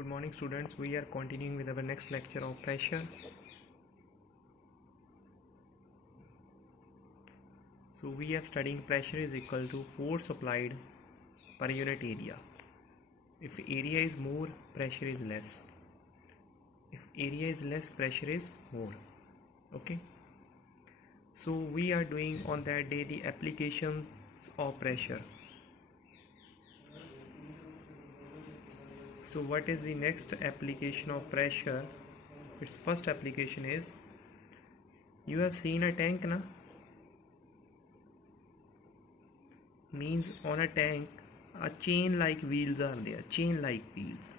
Good morning students, we are continuing with our next lecture of pressure. So we are studying pressure is equal to force applied per unit area. If area is more, pressure is less. If area is less, pressure is more. Okay. So we are doing on that day the applications of pressure. So what is the next application of pressure? Its first application is, you have seen a tank na? Means on a tank a chain like wheels are there, chain like wheels,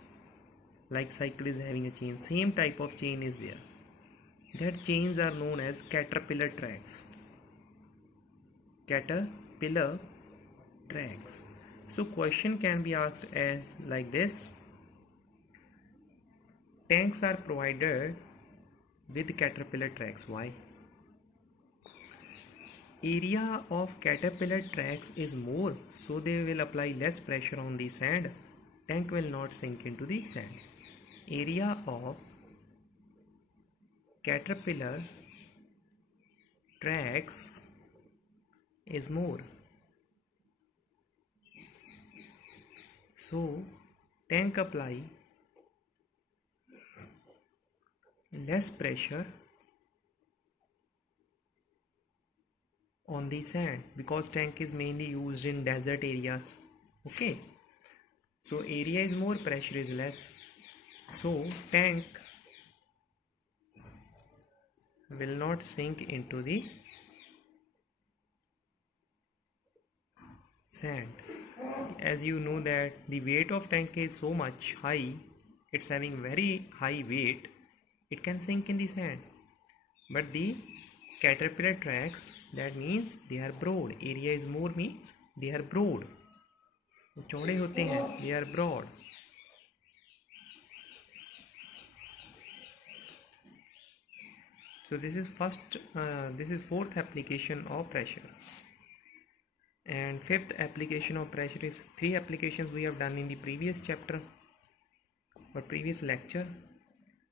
like cycle is having a chain, same type of chain is there. That chains are known as caterpillar tracks. Caterpillar tracks. So question can be asked as like this: tanks are provided with caterpillar tracks. Why? Area of caterpillar tracks is more, so they will apply less pressure on the sand. Tank will not sink into the sand. Area of caterpillar tracks is more, so tank apply less pressure on the sand because tank is mainly used in desert areas. Okay, so area is more, pressure is less, so tank will not sink into the sand. As you know that the weight of tank is so much high, it's having very high weight, it can sink in the sand. But the caterpillar tracks, that means they are broad. Area is more means they are broad. चौड़े होते हैं, they are broad. So this is fourth application of pressure. And fifth application of pressure is, three applications we have done in the previous chapter or previous lecture.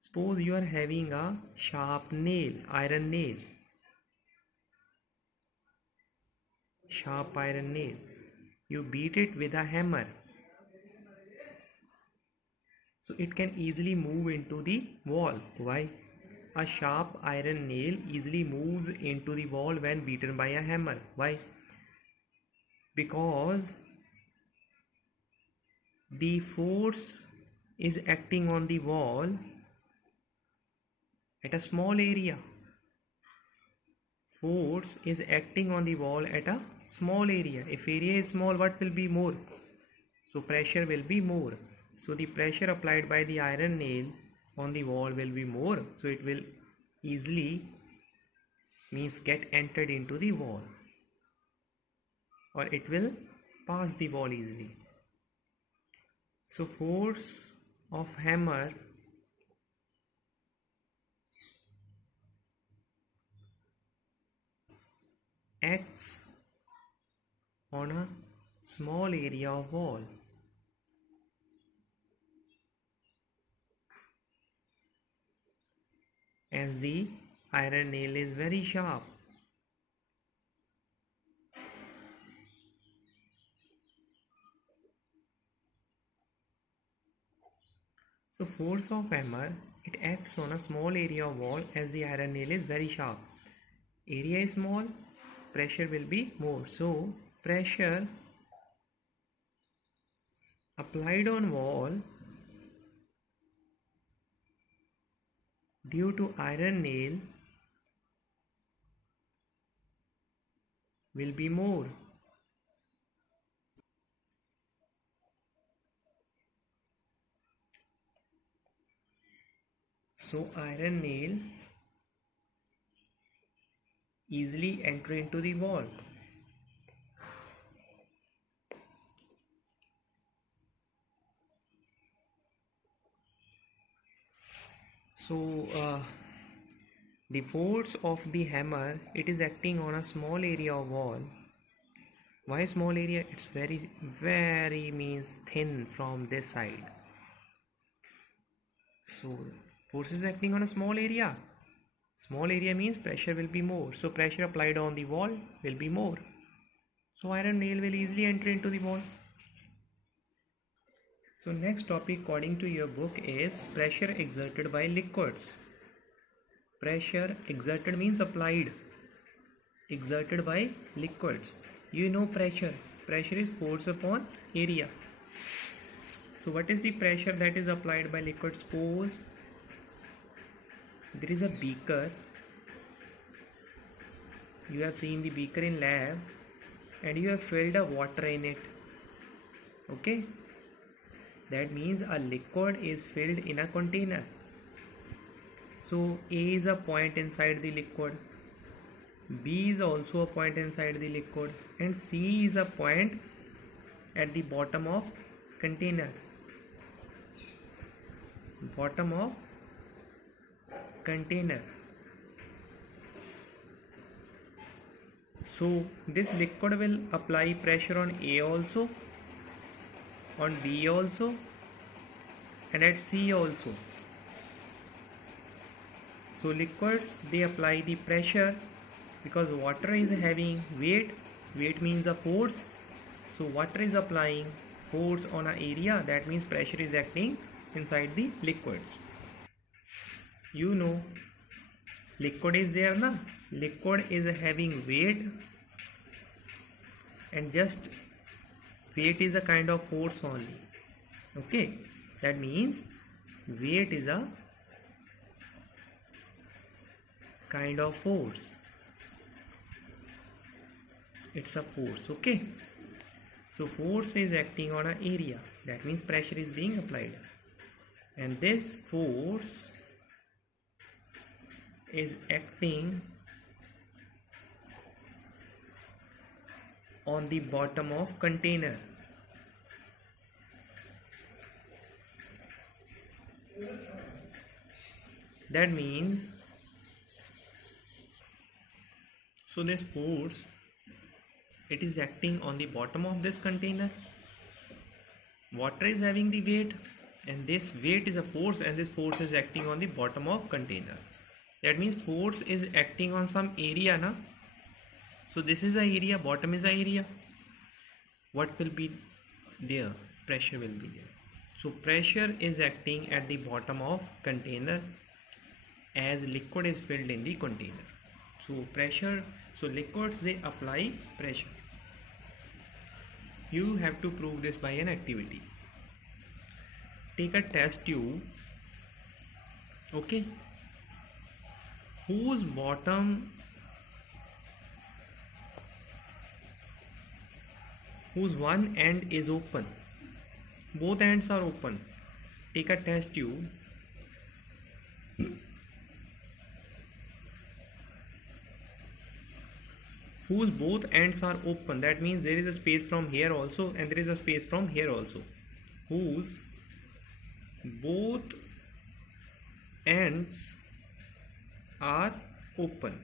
Suppose you are having a sharp nail, iron nail, sharp iron nail. You beat it with a hammer, so it can easily move into the wall. Why? A sharp iron nail easily moves into the wall when beaten by a hammer. Why? Because the force is acting on the wall at a small area. Force is acting on the wall at a small area. If area is small, what will be more? So pressure will be more. So the pressure applied by the iron nail on the wall will be more. So it will easily means get entered into the wall, or it will pass the wall easily. So force of hammer acts on a small area of wall. As the iron nail is very sharp. So force of hammer, it acts on a small area of wall as the iron nail is very sharp. Area is small, pressure will be more. So pressure applied on wall due to iron nail will be more. So iron nail easily enter into the wall. So the force of the hammer, it is acting on a small area of wall. Why small area? It's very means thin from this side. So force is acting on a small area. Small area means pressure will be more. So pressure applied on the wall will be more. So iron nail will easily enter into the wall. So next topic according to your book is pressure exerted by liquids. Pressure exerted means applied. Exerted by liquids. You know pressure. Pressure is force upon area. So what is the pressure that is applied by liquid? Suppose there is a beaker. You have seen the beaker in lab and you have filled a water in it. Okay. That means a liquid is filled in a container. So A is a point inside the liquid. B is also a point inside the liquid. And C is a point at the bottom of container. Bottom of container. So this liquid will apply pressure on A also, on B also, and at C also. So liquids, they apply the pressure because water is having weight. Weight means a force. So water is applying force on an area. That means pressure is acting inside the liquids. You know liquid is there na? Liquid is having weight, and just weight is a kind of force only. Okay, that means weight is a kind of force. It's a force. Okay, so force is acting on an area. That means pressure is being applied, and this force is acting on the bottom of container. That means, so this force, it is acting on the bottom of this container. Water is having the weight, and this weight is a force, and this force is acting on the bottom of container. That means force is acting on some area na. So this is a area, bottom is a area. What will be there? Pressure will be there. So pressure is acting at the bottom of container as liquid is filled in the container. So pressure, so liquids, they apply pressure. You have to prove this by an activity. Take a test tube. Okay. Whose one end is open. Both ends are open. Take a test tube. Whose both ends are open. That means there is a space from here also and there is a space from here also. Whose both ends are open.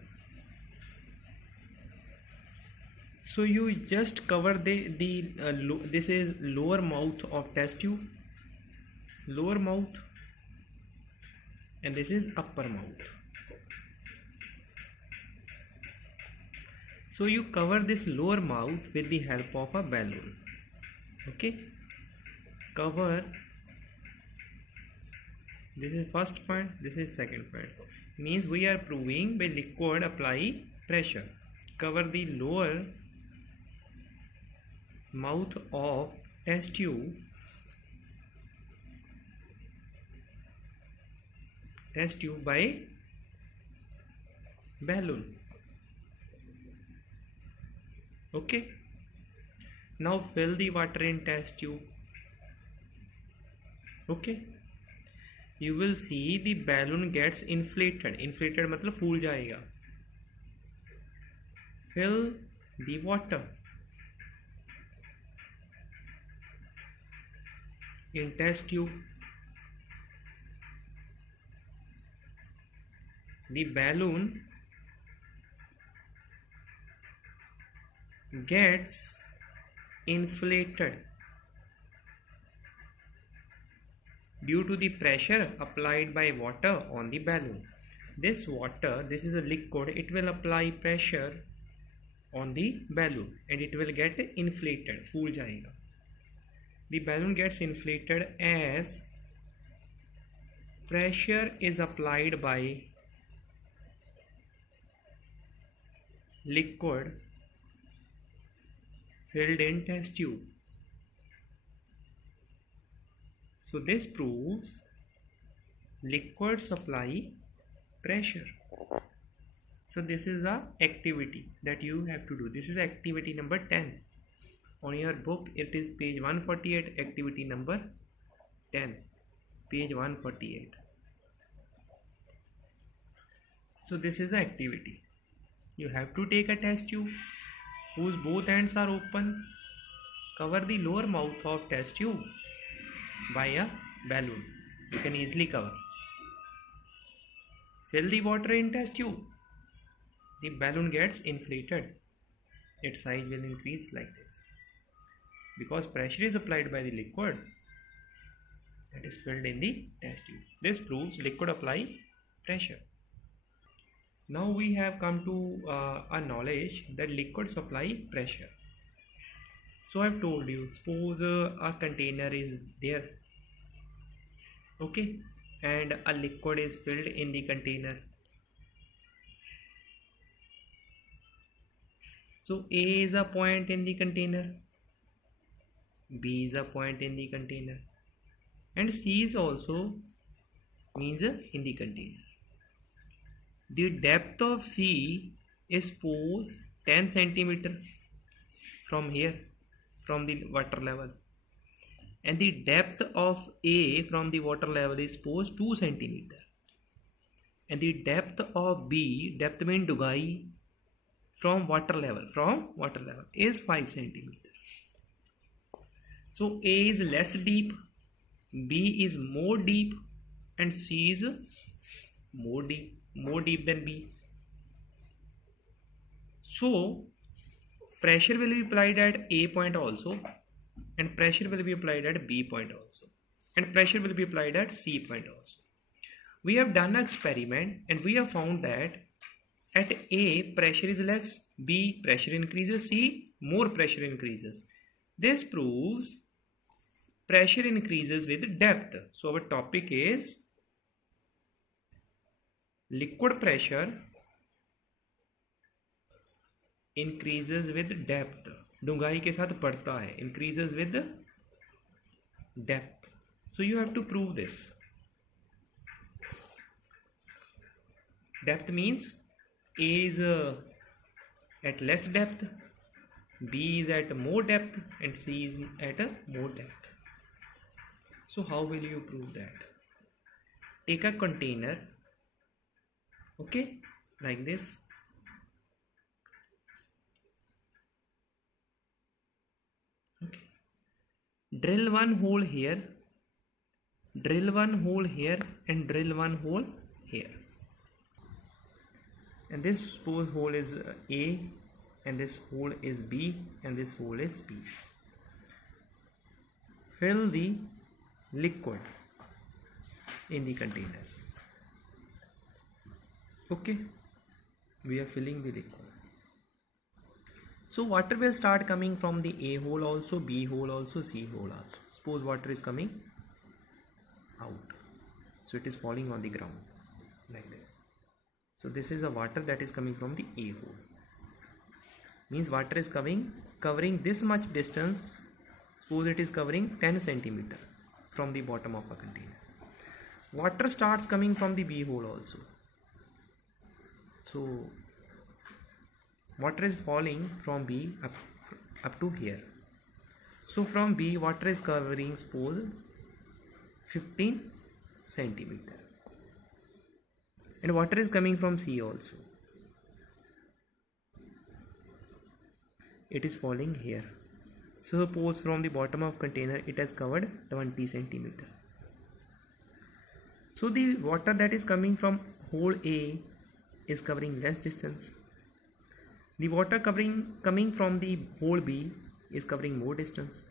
So you just cover this is lower mouth of test tube, lower mouth, and this is upper mouth. So you cover this lower mouth with the help of a balloon. Okay, cover. This is first point, this is second point. Means we are proving by liquid apply pressure. Cover the lower mouth of test tube by balloon. Okay, now fill the water in test tube. Okay, you will see the balloon gets inflated. Inflated मतलब फूल जाएगा. Fill the water in test tube. The balloon gets inflated. due to the pressure applied by water on the balloon. This water, this is a liquid, it will apply pressure on the balloon and it will get inflated, फूल जाएगा. The balloon gets inflated as pressure is applied by liquid filled in test tube. So this proves liquid supply pressure. So this is a activity that you have to do. This is activity number 10. On your book it is page 148, activity number 10, page 148. So this is the activity. You have to take a test tube whose both ends are open. Cover the lower mouth of test tube by a balloon. You can easily cover. Fill the water in test tube. The balloon gets inflated. Its size will increase like this because pressure is applied by the liquid that is filled in the test tube. This proves liquid apply pressure. Now we have come to a knowledge that liquid supply pressure. So I have told you, suppose a container is there, okay, and a liquid is filled in the container. So A is a point in the container, B is a point in the container, and C is also means in the container. The depth of C is suppose 10 centimeter from here, from the water level, and the depth of A from the water level is suppose 2 centimeter, and the depth of B, depth means dugai, from water level is 5 centimeter. So A is less deep, B is more deep, and C is more deep than B. So pressure will be applied at A point also, and pressure will be applied at B point also, and pressure will be applied at C point also. We have done an experiment and we have found that at A pressure is less, B pressure increases, C more pressure increases. This proves pressure increases with depth. So our topic is liquid pressure increases with depth. डूंगाई के साथ बढ़ता है, increases with depth. So you have to prove this. Depth means A is at less depth, B is at more depth, and C is at a more depth. So how will you prove that? Take a container, okay, like this. Okay. Drill one hole here, drill one hole here, and drill one hole here. And this suppose hole is A, and this hole is B, and this hole is B. Fill the liquid in the container. Okay, we are filling the liquid. So water will start coming from the A hole also, B hole also, C hole also. Suppose water is coming out, so it is falling on the ground like this. So this is a water that is coming from the A hole. Means water is covering this much distance. Suppose it is covering 10 centimeter from the bottom of a container. Water starts coming from the B hole also. So water is falling from B up to here. So from B water is covering suppose 15 centimeter. And water is coming from C also. It is falling here. So suppose from the bottom of container it has covered 20 centimeter. So the water that is coming from hole A is covering less distance. The water coming from the hole B is covering more distance.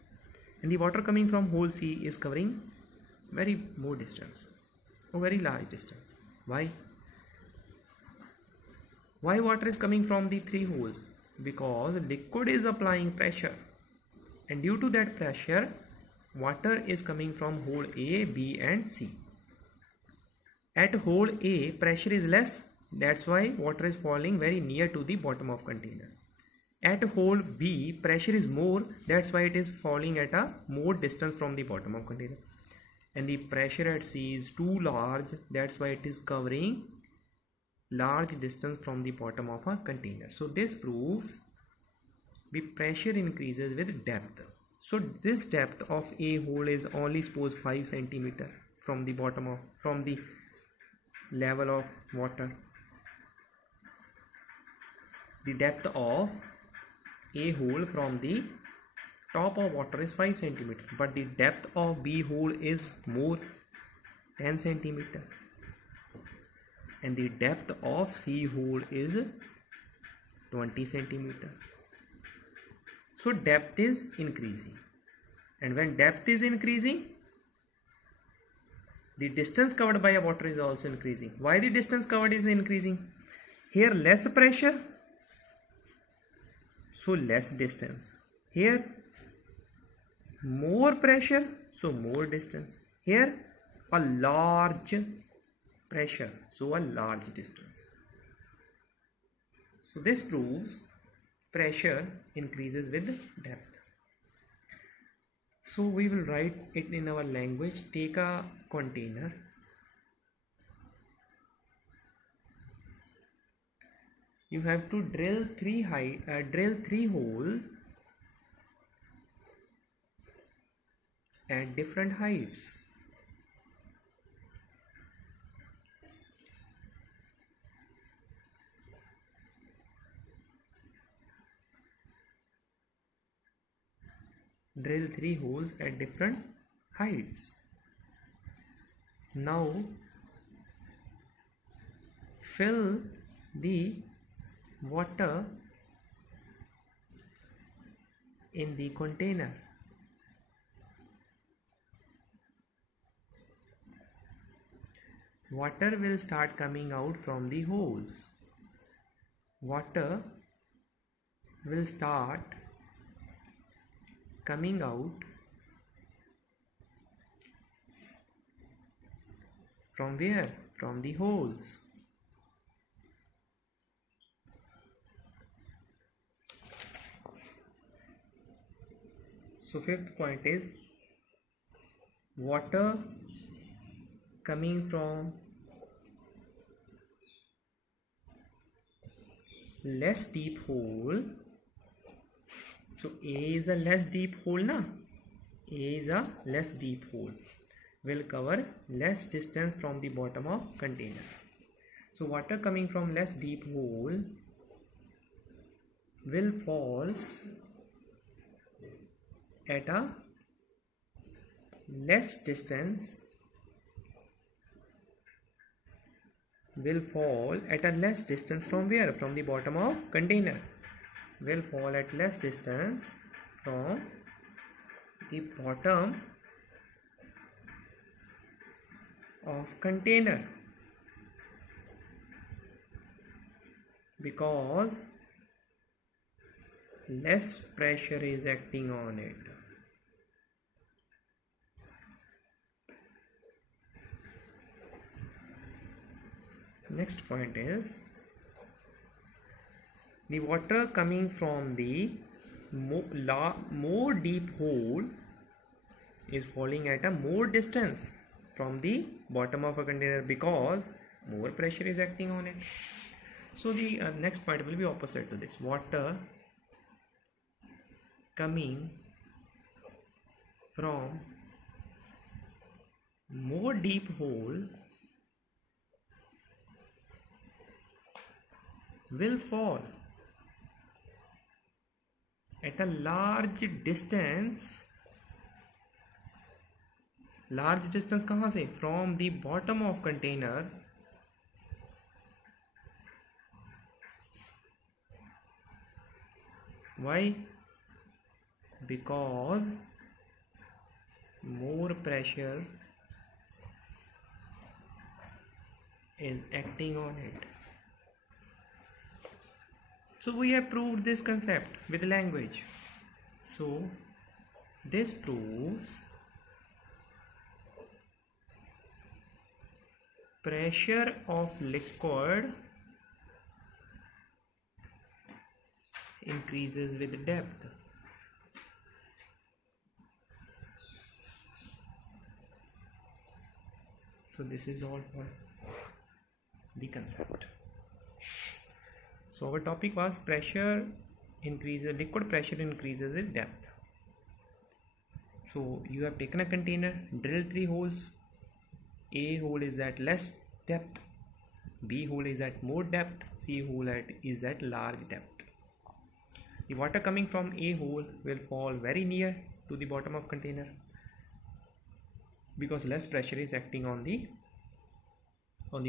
And the water coming from hole C is covering very more distance, a very large distance. Why water is coming from the three holes? Because liquid is applying pressure, and due to that pressure water is coming from hole A, B and C. At hole A pressure is less, that's why water is falling very near to the bottom of container. At hole B pressure is more, that's why it is falling at a more distance from the bottom of container. And the pressure at C is too large, that's why it is covering large distance from the bottom of a container. So this proves the pressure increases with depth. So this depth of a hole is only suppose 5 centimeter from the bottom of, from the level of water. The depth of a hole from the top of water is 5 centimeter, but the depth of B hole is more, 10 centimeter, and the depth of C hole is 20 centimeter. So depth is increasing, and when depth is increasing, the distance covered by a water is also increasing. Why the distance covered is increasing? Here less pressure, so less distance. Here more pressure, so more distance. Here a large pressure, so a large distance. So this proves pressure increases with depth. So we will write it in our language. Take a container, you have to drill three holes at different heights. Drill 3 holes at different heights. Now fill the water in the container. Water will start coming out from the holes. Water will start coming out from where? From the holes. So fifth point is water coming from less deep hole. So A is a less deep hole na? A is a less deep hole, will cover less distance from the bottom of container. So water coming from less deep hole will fall at a less distance, will fall at a less distance from where? From the bottom of container. Will fall at less distance from the bottom of container, because less pressure is acting on it. Next point is the water coming from the more deep hole is falling at a more distance from the bottom of a container, because more pressure is acting on it. So the next point will be opposite to this. Water coming from more deep hole will fall at a large distance. Large distance कहाँ से? From the bottom of container Why? Because more pressure is acting on it. So we have proved this concept with language. So this proves pressure of liquid increases with depth. So this is all for the concept. So our topic was pressure increases, liquid pressure increases with depth. So you have taken a container, drilled 3 holes. A hole is at less depth, B hole is at more depth, C hole is at large depth. The water coming from A hole will fall very near to the bottom of container because less pressure is acting on the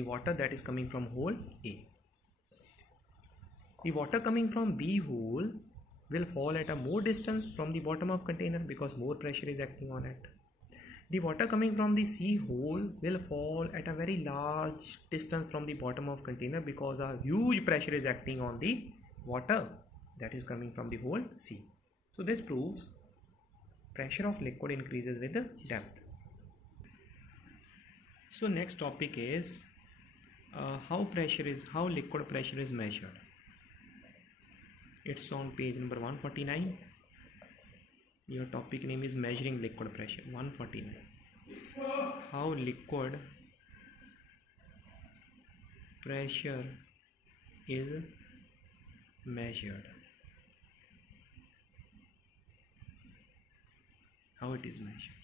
water that is coming from hole A. The water coming from B hole will fall at a more distance from the bottom of container because more pressure is acting on it. The water coming from the C hole will fall at a very large distance from the bottom of container because a huge pressure is acting on the water that is coming from the hole C. So this proves pressure of liquid increases with the depth. So next topic is how liquid pressure is measured. It's on page number 149. Your topic name is measuring liquid pressure. 149. How liquid pressure is measured. How it is measured?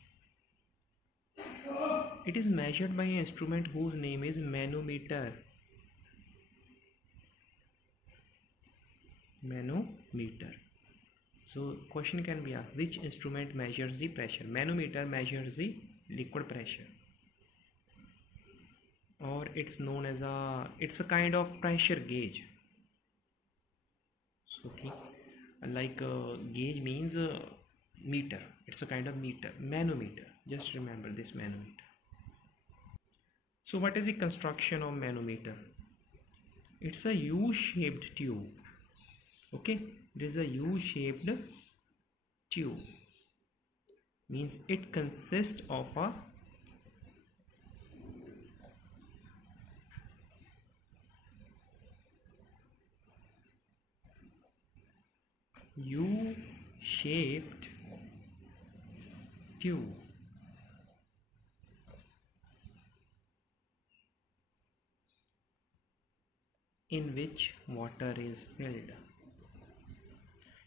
It is measured by an instrument whose name is manometer. Manometer. So question can be asked, which instrument measures the pressure? Manometer measures the liquid pressure, or it's known as it's a kind of pressure gauge. So okay, like gauge means meter. It's a kind of meter. Manometer. Just remember this, manometer. So what is the construction of manometer? It's a U-shaped tube. Okay, it is a U-shaped tube. Means it consists of a U-shaped tube in which water is filled.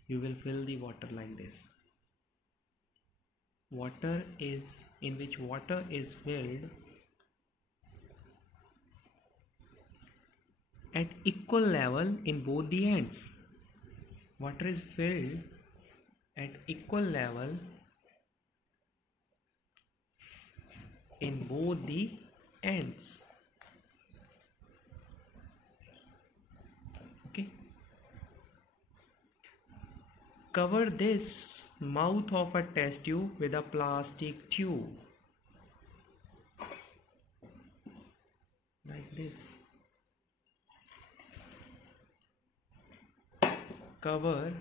You will fill the water like this. In which water is filled at equal level in both the ends. Water is filled at equal level in both the ends. Okay. Cover this mouth of a test tube with a plastic tube like this. Cover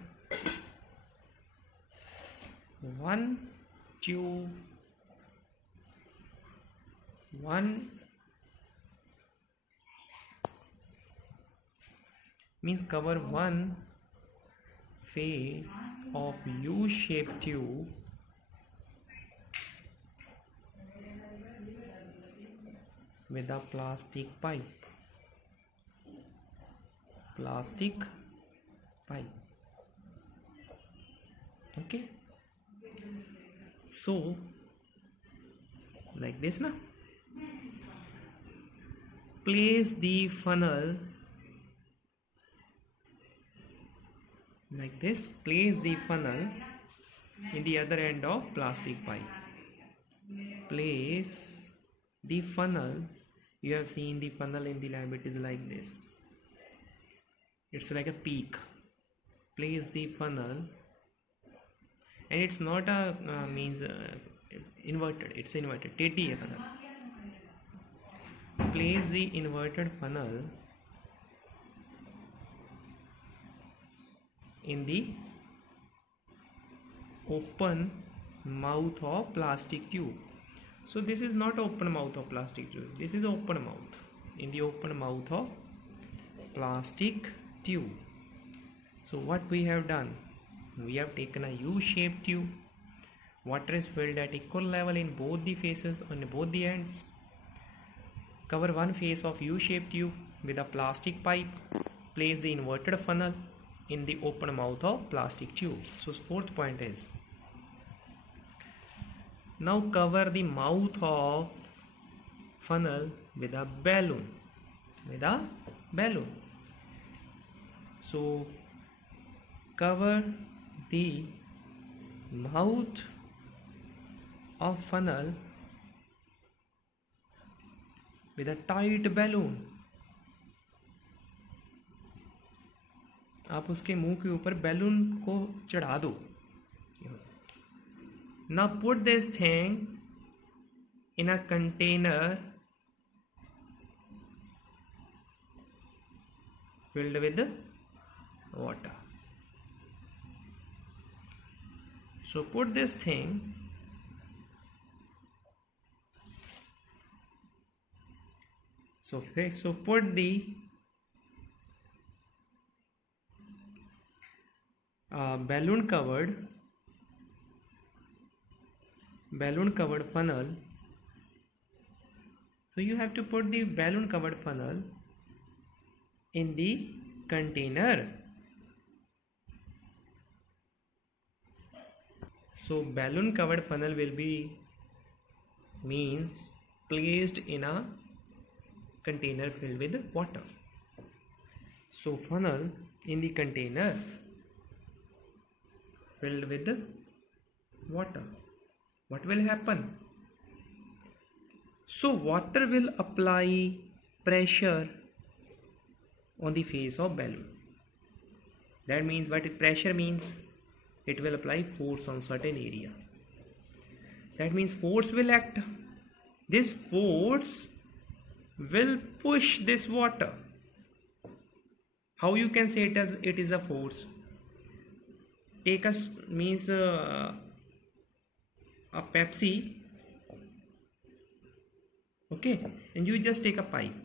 one tube, cover one face of U-shaped tube with a plastic pipe. Okay, so like this na. Place the funnel like this. Place the funnel in the other end of plastic pipe. Place the funnel. You have seen the funnel in the lab. It is like this. It's like a peak. Place the funnel, and it's not a inverted. It's inverted. Teddy place the inverted funnel in the open mouth of plastic tube. So this is not open mouth of plastic tube, this is open mouth. In the open mouth of plastic tube. So what we have done, we have taken a U-shaped tube. Water is filled at equal level in both the faces on both the ends. Cover one face of U-shaped tube with a plastic pipe. Place the inverted funnel in the open mouth of plastic tube. So fourth point is, now cover the mouth of funnel with a balloon. So cover the mouth of funnel with a tight balloon. आप उसके मुंह के ऊपर balloon को चढ़ा दो. Now put this thing in a container filled with water. So put this thing so put the balloon covered funnel. So you have to put the balloon covered funnel in the container. So balloon covered funnel will be means placed in a container filled with water. So funnel in the container filled with water. What will happen? So water will apply pressure on the face of balloon. That means what pressure means? It will apply force on certain area. That means force will act. This force will push this water. How you can say it is a force? Take a means a Pepsi, okay, and you just take a pipe,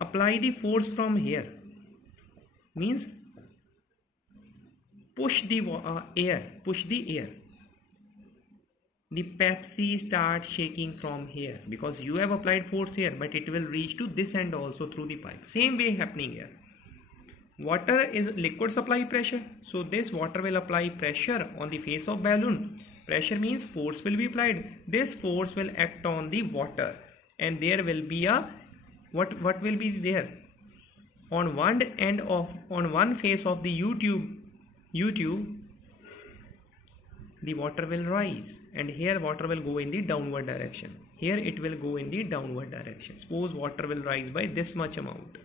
apply the force from here, means push the air. The Pepsi starts shaking from here because you have applied force here, but it will reach to this end also through the pipe. Same way happening here. Water is liquid supply pressure, so this water will apply pressure on the face of balloon. Pressure means force will be applied. This force will act on the water, and there will be a what will be there on one face of the U-tube. The water will rise, and here water will go in the downward direction. Here it will go in the downward direction. Suppose water will rise by this much amount.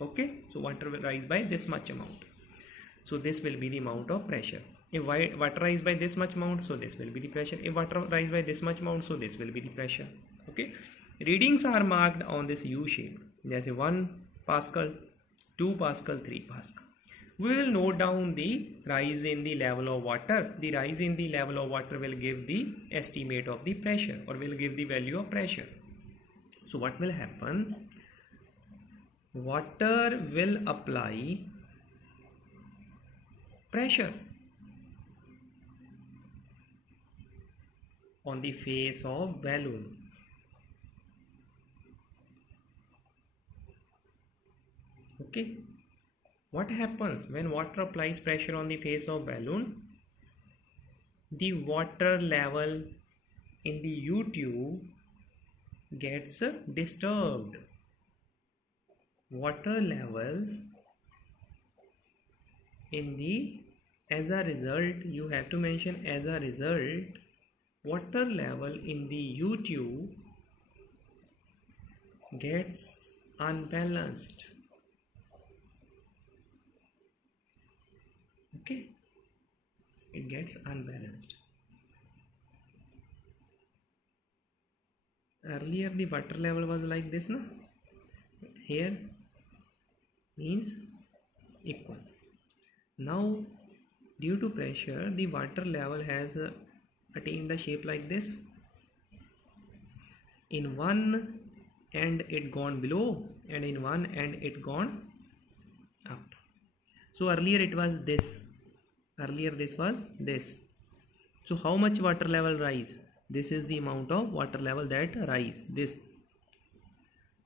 Okay, so water will rise by this much amount. So this will be the amount of pressure. If water rise by this much amount, so this will be the pressure. If water rise by this much amount, so this will be the pressure. Okay, readings are marked on this U shape. There's a 1 Pascal, 2 Pascal, 3 Pascal. We will note down the rise in the level of water. The rise in the level of water will give the estimate of the pressure, or will give the value of pressure. So what will happen? Water will apply pressure on the face of balloon. Okay, what happens when water applies pressure on the face of balloon? The water level in the U-tube gets disturbed. Water level in the, as a result, you have to mention as a result, water level in the U-tube gets unbalanced. Okay, it gets unbalanced. Earlier the water level was like this, no? Here means equal. Now due to pressure the water level has attained the shape like this. In one end it gone below and in one end it gone up. So earlier it was this, earlier this was this. So how much water level rise? This is the amount of water level that rise, this.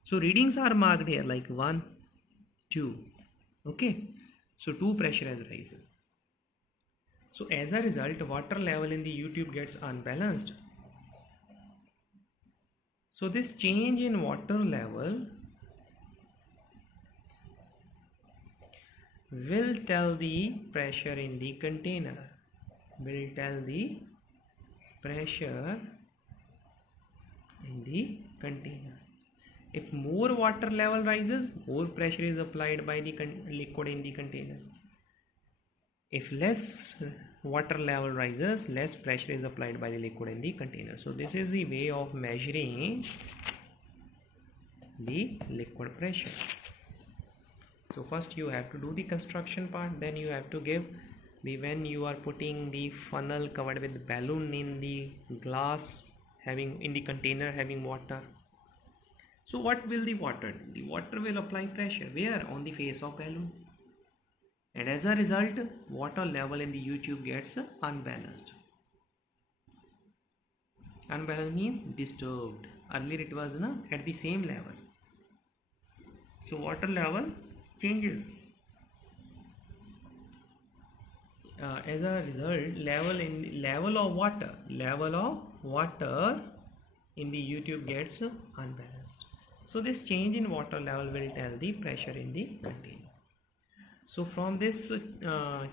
So readings are marked here like 1, 2. Okay, so 2 pressure has risen. So as a result water level in the U-tube gets unbalanced. So this change in water level will tell the pressure in the container, will tell the pressure in the container. If more water level rises, more pressure is applied by the liquid in the container. If less water level rises, less pressure is applied by the liquid in the container. So this is the way of measuring the liquid pressure. So first you have to do the construction part, then you have to give the, when you are putting the funnel covered with balloon in the glass having in the container having water. So what will the water do? The water will apply pressure where? On the face of balloon, and as a result water level in the U-tube gets unbalanced. Unbalanced means disturbed. Earlier it was at the same level, so water level changes. As a result level of water in the U-tube gets unbalanced. So this change in water level will tell the pressure in the container. So from this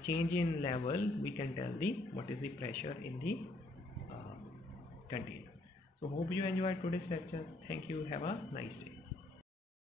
change in level we can tell the what is the pressure in the container. So hope you enjoyed today's lecture. Thank you. Have a nice day.